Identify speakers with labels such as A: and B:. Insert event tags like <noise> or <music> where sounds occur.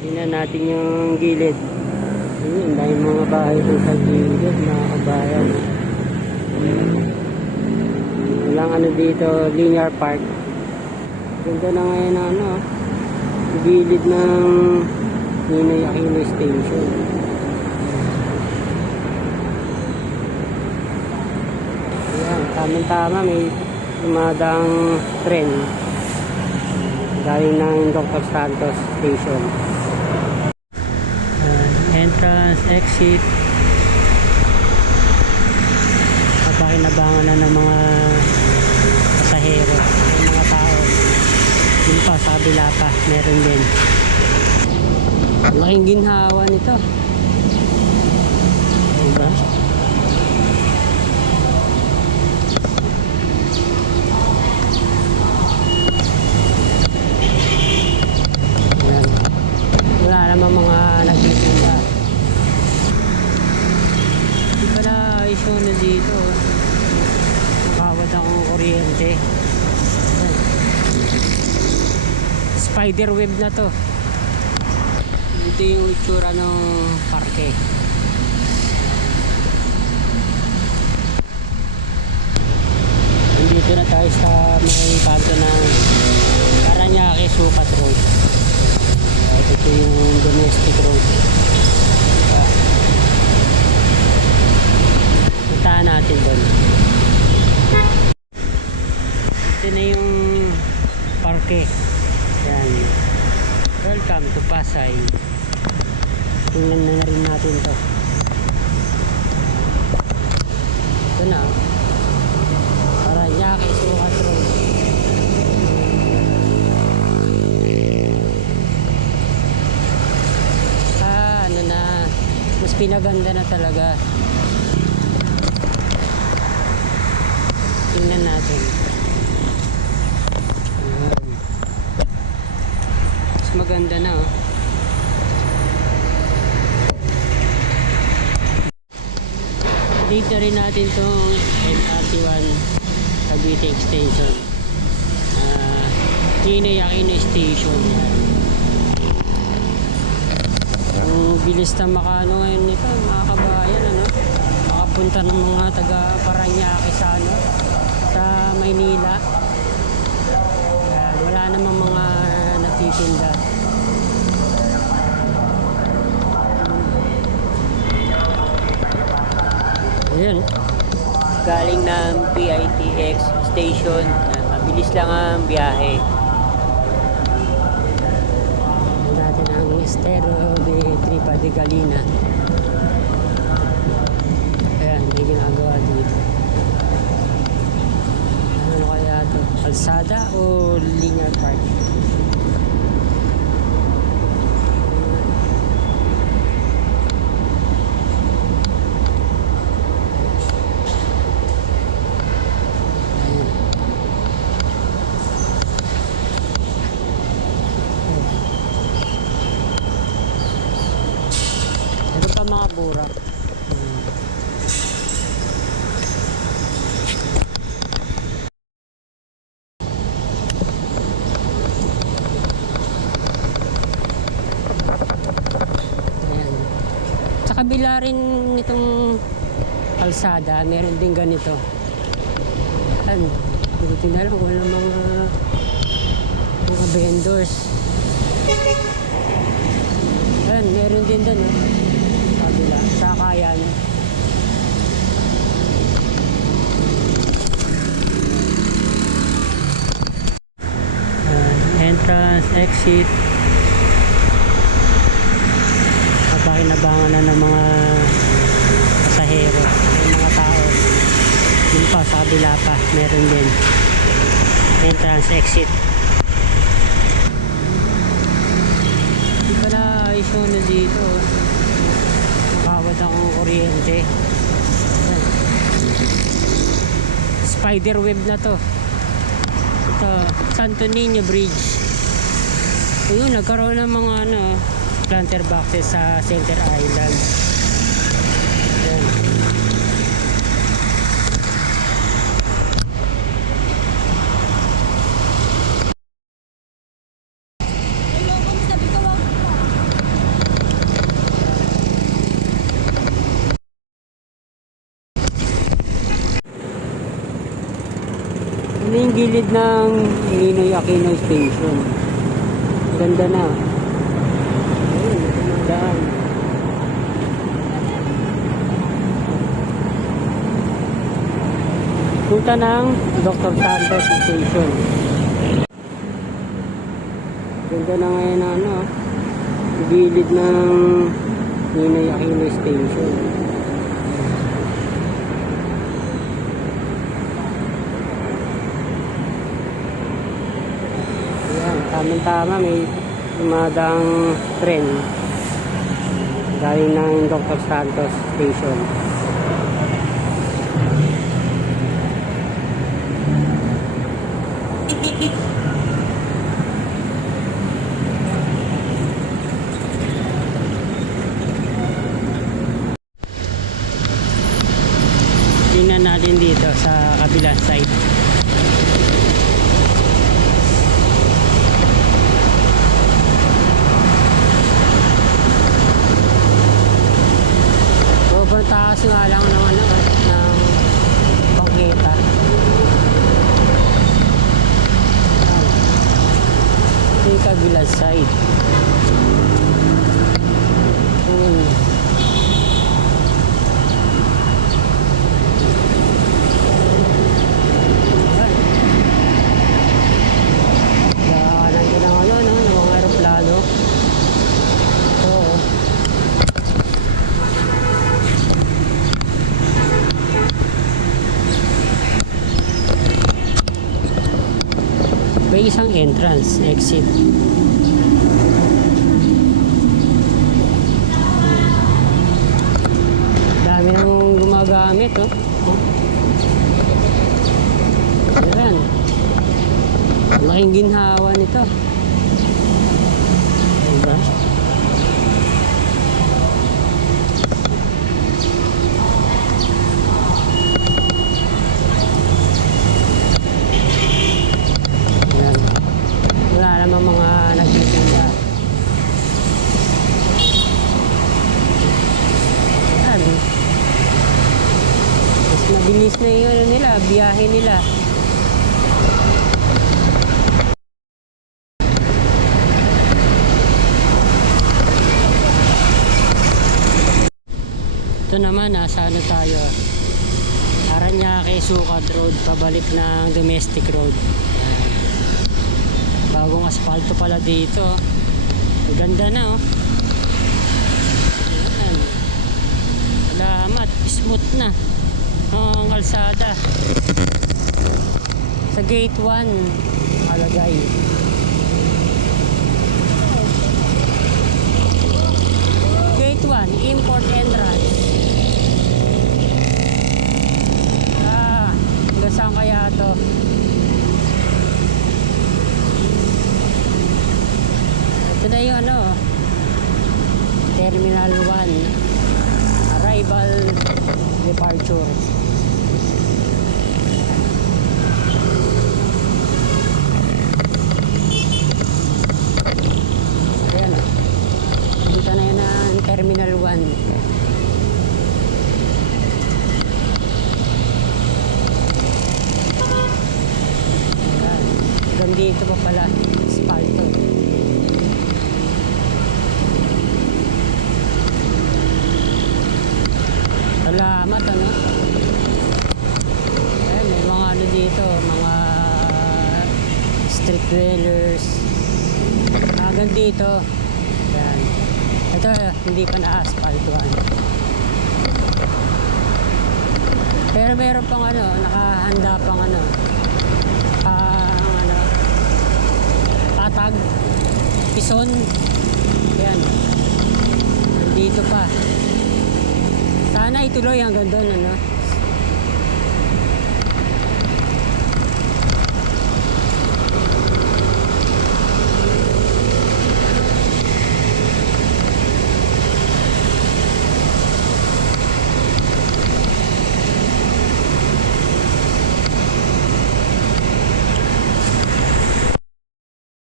A: Tingnan natin yung gilid. Ayun, dahil mga bahay doon sa gilid, mga kabayan. Walang ano dito, linear park. Ganda na ngayon ng ano, gilid ng Ninoy Aquino Station. Ayan, tamang-tama may umadang tren galing ng Dr. Santos Station. Entrance, exit. Kapakinabangan na ng mga pasahero, ng mga tao. Yun pa, sa kabila pa, meron din. Laking ginhawa nito. Diba? Ayan. Wala naman mga nagtitinda. Hindi pala ayos yung ano dito. Nakawad akong kuryente. Ayan. Spider web na to. Ito yung itsura ng parke. Nandito na tayo sa may kanto ng Karanyake Sukat Road. Ito yung domestic road. Puntahan natin doon. Ito na yung parke. Welcome to Pasay. Tingnan na, na rin natin to. Ito na. Paranaque Sukat Road. Ah, ano na. Mas pinaganda na talaga. Tingnan natin. Ayan. Mas maganda na oh. Dito rin natin itong MRT1 Cavite Extension. Uh, Kine Aquino Station. Yan. Ang bilis na makano ngayon nito, mga kabayan, ano? Makapunta ng mga taga Paranaque sa ano, sa Maynila. Yan, wala namang mga natitinda. Ayan. Galing ng PITX station. Mabilis lang ang biyahe. Ayan natin ang Estero de Tripa de Galina. Ayan, may ginagawa dito. Ano kaya ito? Kalsada o linear park? Ayan. Ito Hmm. Ayan. Sa kabila rin nitong kalsada, meron din ganito. Ayan. Buti na lang wala mga mga vendors. Ayan, meron din doon. Eh. Sa kabila, sa kayan. Ayan, entrance, exit. Kapakinabangan na ng mga pasahero, ng mga tao. Yun pa, sa kabila pa, meron din. Entrance, exit. Hindi pala ayos yung ano dito. Nakawad akong kuryente. Spider web na to. Ito, Santo Niño Bridge. Ayun, nagkaroon ng mga ano, planter boxes sa Center Island. Ayan. Ano gilid ng Ninoy Aquino Station? Ganda na. Punta ng Dr. Santos Station. Ganda na ngayon na ano, gilid ng Ninoy Aquino Station. Tamang-tama may umadang tren galing ng Dr. Santos Station. Tingnan <laughs> natin dito sa kabilang side. Sobrang taas nga lang ng ano, ng bangketa. Ayan. Ito yung kabilang side. Ayan. Ayan. Daanan ko ng ano, no, ng mga aeroplano. Oo. May isang entrance, exit. Dami nang gumagamit, oh. Ayan. Laking ginhawa nito. Diba? Ayan. Wala naman mga nagtitinda. Ayan. Mas mabilis na yung ano nila, biyahe nila. Ito naman, nasa ano tayo? Aranyake, Sukat Road, pabalik ng domestic road. Bagong asfalto pala dito. Ganda na oh. Ayan. Salamat, smooth na. Oh, ang kalsada. Sa gate 1, alagay. Gate 1, import entrance. Ah, hanggang saan kaya to? Na yung ano, Terminal 1, Arrival Departure. Ayan na yun Terminal 1. Ayan. Hanggang dito pa pala, Salamat ano. Ayan, may mga ano dito, mga street dwellers. Hanggang dito. Ayan. Ito, hindi pa na-asphaltuhan. Pero meron pang ano, nakahanda pang ano, pang ano, patag, pison. Ayan. Dito pa. Sana ituloy hanggang doon, ano.